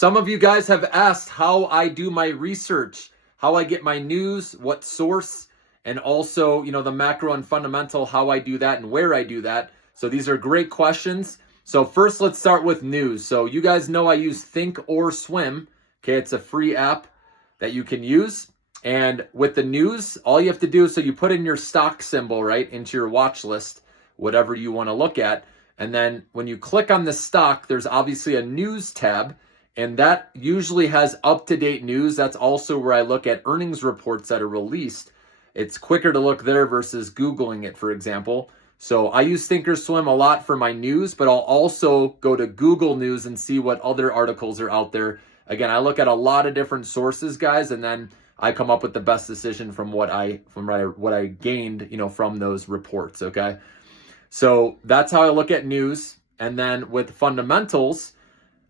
Some of you guys have asked how I do my research, how I get my news, what source, and also, the macro and fundamental, how I do that and where I do that. So these are great questions. So first, let's start with news. So you guys know I use Thinkorswim. Okay, it's a free app that you can use. And with the news, all you have to do is, so you put in your stock symbol, right, into your watch list, whatever you want to look at. And then when you click on the stock, there's obviously a news tab. And that usually has up-to-date news. That's also where I look at earnings reports that are released. It's quicker to look there versus Googling it, for example. So I use Thinkorswim a lot for my news, but I'll also go to Google News and see what other articles are out there. Again, I look at a lot of different sources, guys, and then I come up with the best decision from what I gained, from those reports, okay? So that's how I look at news. And then with fundamentals,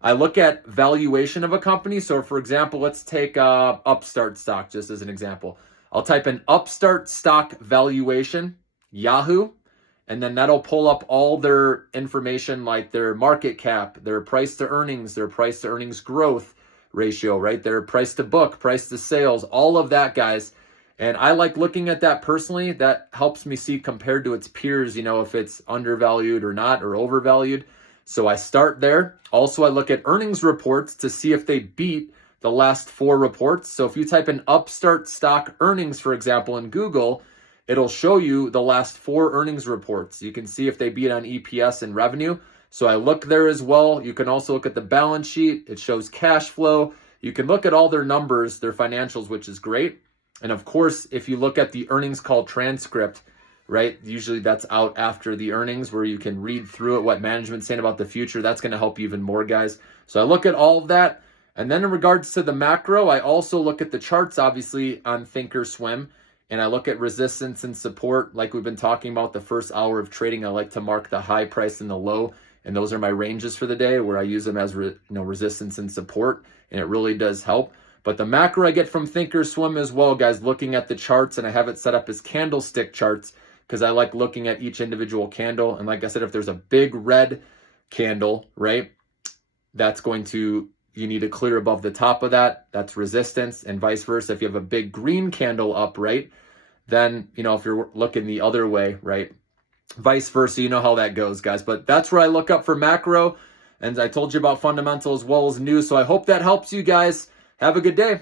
I look at valuation of a company. So for example, let's take Upstart stock just as an example. I'll type in Upstart stock valuation, Yahoo, and then that'll pull up all their information like their market cap, their price to earnings growth ratio, right? Their price to book, price to sales, all of that, guys. And I like looking at that personally. That helps me see compared to its peers, if it's undervalued or not or overvalued. So I start there. Also, I look at earnings reports to see if they beat the last 4 reports. So if you type in Upstart stock earnings, for example, in Google, it'll show you the last 4 earnings reports. You can see if they beat on EPS and revenue. So I look there as well. You can also look at the balance sheet. It shows cash flow. You can look at all their numbers, their financials, which is great. And of course, if you look at the earnings call transcript, right? Usually that's out after the earnings where you can read through it, what management's saying about the future. That's going to help you even more, guys. So I look at all of that. And then in regards to the macro, I also look at the charts, obviously, on Thinkorswim. And I look at resistance and support. Like we've been talking about the first hour of trading, I like to mark the high price and the low. And those are my ranges for the day where I use them as resistance and support. And it really does help. But the macro I get from Thinkorswim as well, guys, looking at the charts. And I have it set up as candlestick charts, because I like looking at each individual candle. And like I said, if there's a big red candle, right, you need to clear above the top of that. That's resistance, and vice versa. If you have a big green candle up, right, then, if you're looking the other way, right, vice versa, you know how that goes, guys. But that's where I look up for macro. And I told you about fundamental as well as news. So I hope that helps you guys. Have a good day.